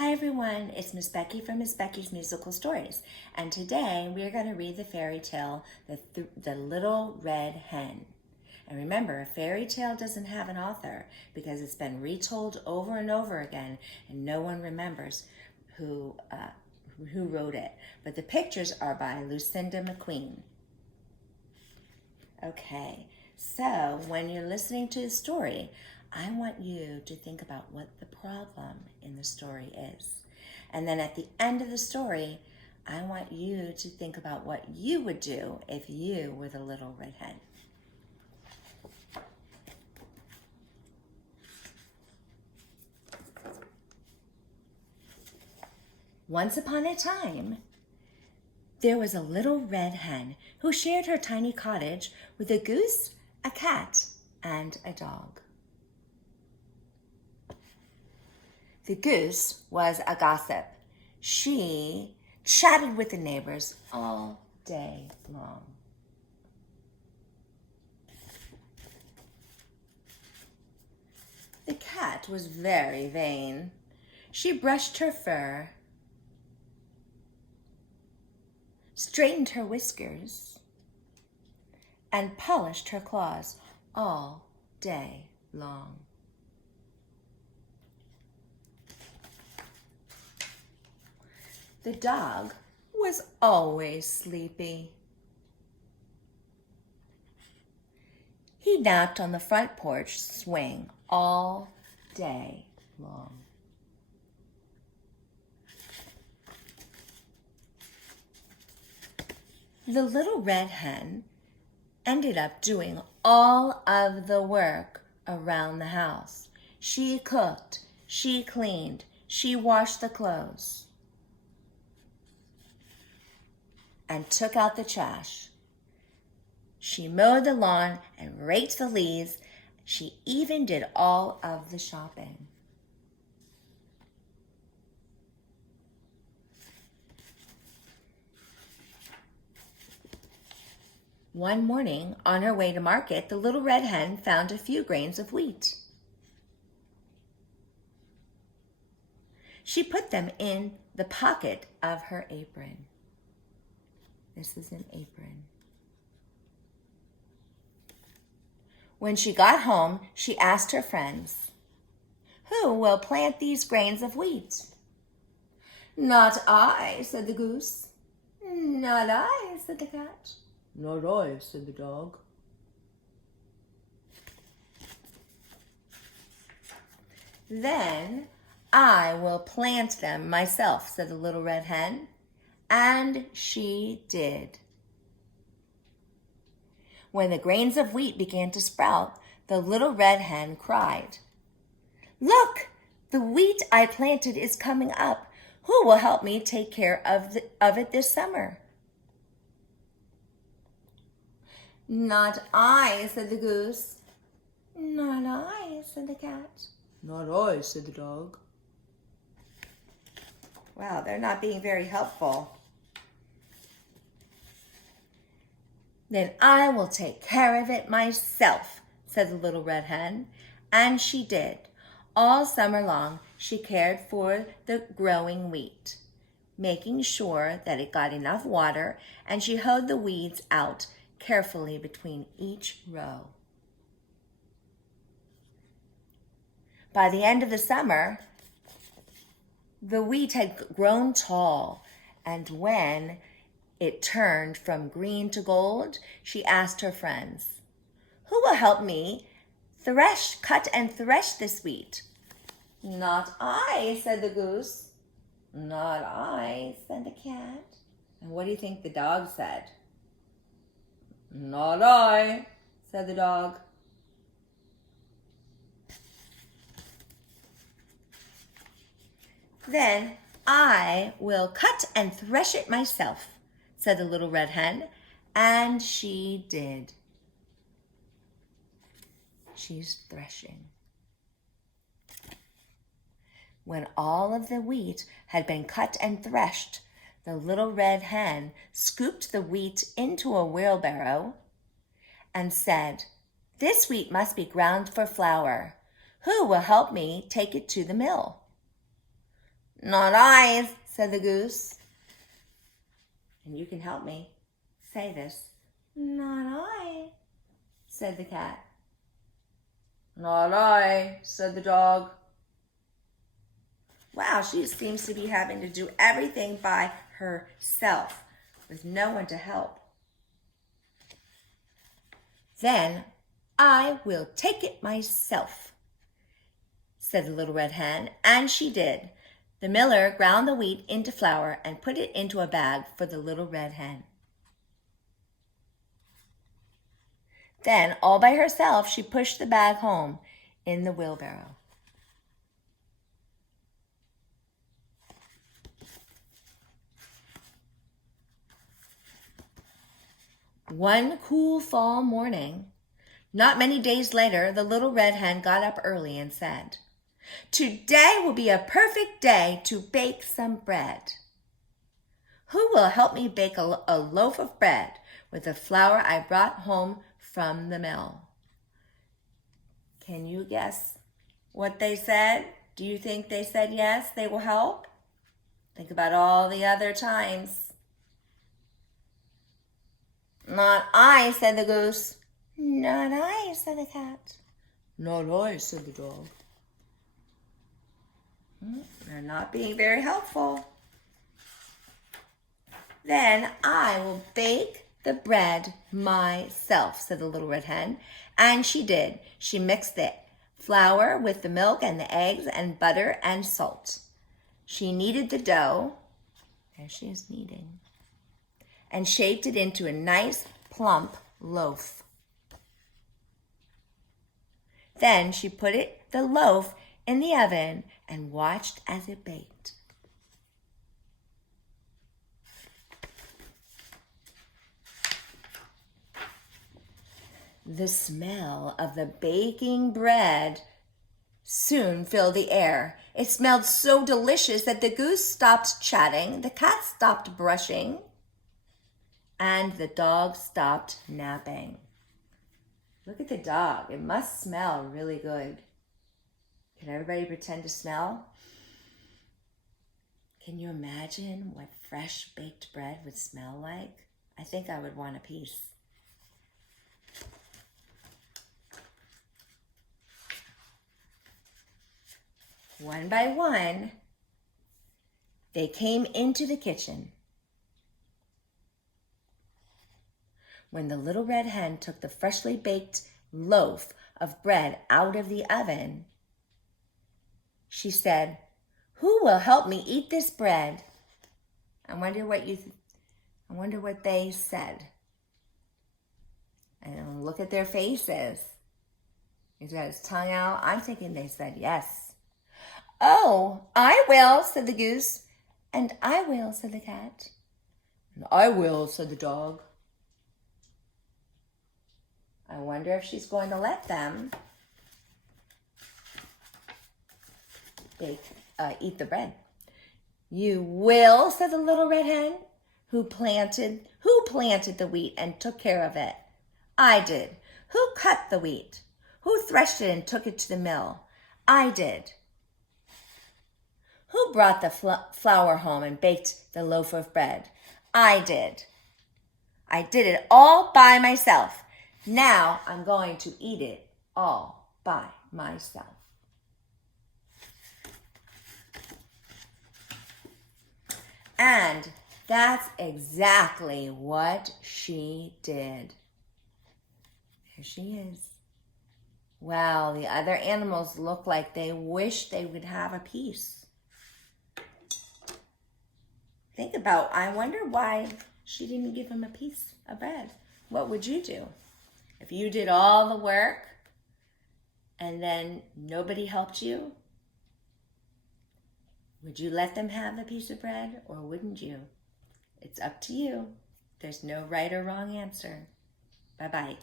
Hi everyone, it's Miss Becky from Miss Becky's Musical Stories, and today we are going to read the fairy tale, The Little Red Hen. And remember, a fairy tale doesn't have an author because it's been retold over and over again, and no one remembers who wrote it. But the pictures are by Lucinda McQueen. Okay, so when you're listening to the story, I want you to think about what the problem in the story is. And then at the end of the story, I want you to think about what you would do if you were the little red hen. Once upon a time, there was a little red hen who shared her tiny cottage with a goose, a cat, and a dog. The goose was a gossip. She chatted with the neighbors all day long. The cat was very vain. She brushed her fur, straightened her whiskers, and polished her claws all day long. The dog was always sleepy. He napped on the front porch swing all day long. The little red hen ended up doing all of the work around the house. She cooked, she cleaned, she washed the clothes, and took out the trash. She mowed the lawn and raked the leaves. She even did all of the shopping. One morning, on her way to market, the little red hen found a few grains of wheat. She put them in the pocket of her apron. This is an apron. When she got home, she asked her friends, "Who will plant these grains of wheat?" "Not I," said the goose. "Not I," said the cat. "Not I," said the dog. "Then I will plant them myself," said the little red hen. And she did. When the grains of wheat began to sprout, the little red hen cried, "Look, the wheat I planted is coming up. Who will help me take care of it this summer?" "Not I," said the goose. "Not I," said the cat. "Not I," said the dog. Wow, they're not being very helpful. "Then I will take care of it myself," said the little red hen. And she did. All summer long, she cared for the growing wheat, making sure that it got enough water, and she hoed the weeds out carefully between each row. By the end of the summer, the wheat had grown tall, and when it turned from green to gold, she asked her friends, "Who will help me cut and thresh this wheat?" "Not I," said the goose. "Not I," said the cat. And what do you think the dog said? "Not I," said the dog. "Then I will cut and thresh it myself," said the little red hen. And she did. She's threshing. When all of the wheat had been cut and threshed, the little red hen scooped the wheat into a wheelbarrow and said, "This wheat must be ground for flour. Who will help me take it to the mill?" Not I, said the goose. And you can help me say this. Not I, said the cat. Not I, said the dog. Wow, she seems to be having to do everything by herself with no one to help. Then I will take it myself, said the little red hen, and she did. The miller ground the wheat into flour and put it into a bag for the little red hen. Then, all by herself, she pushed the bag home in the wheelbarrow. One cool fall morning, not many days later, the little red hen got up early and said, "Today will be a perfect day to bake some bread. Who will help me bake a loaf of bread with the flour I brought home from the mill?" Can you guess what they said? Do you think they said yes, they will help? Think about all the other times. Not I, said the goose. Not I, said the cat. Not I, said the dog. They're not being very helpful. Then I will bake the bread myself, said the little red hen. And she did. She mixed the flour with the milk and the eggs and butter and salt. She kneaded the dough, there she is kneading, and shaped it into a nice plump loaf. Then she put the loaf in the oven and watched as it baked. The smell of the baking bread soon filled the air. It smelled so delicious that the goose stopped chatting, the cat stopped brushing, and the dog stopped napping. Look at the dog. It must smell really good. Can everybody pretend to smell? Can you imagine what fresh baked bread would smell like? I think I would want a piece. One by one, they came into the kitchen. When the little red hen took the freshly baked loaf of bread out of the oven, she said, "Who will help me eat this bread?" I wonder what they said. And look at their faces. He's got his tongue out. I'm thinking they said yes. "Oh, I will," said the goose. "And I will," said the cat. "And I will," said the dog. I wonder if she's going to let them eat the bread. "You will," said the little red hen. Who planted the wheat and took care of it?" "I did." "Who cut the wheat?" "Who threshed it and took it to the mill?" "I did." "Who brought the flour home and baked the loaf of bread?" "I did." "I did it all by myself. Now I'm going to eat it all by myself." And that's exactly what she did. Here she is. Wow, the other animals look like they wish they would have a piece. Think about, I wonder why she didn't give him a piece of bread. What would you do? If you did all the work and then nobody helped you, would you let them have a piece of bread or wouldn't you? It's up to you. There's no right or wrong answer. Bye-bye.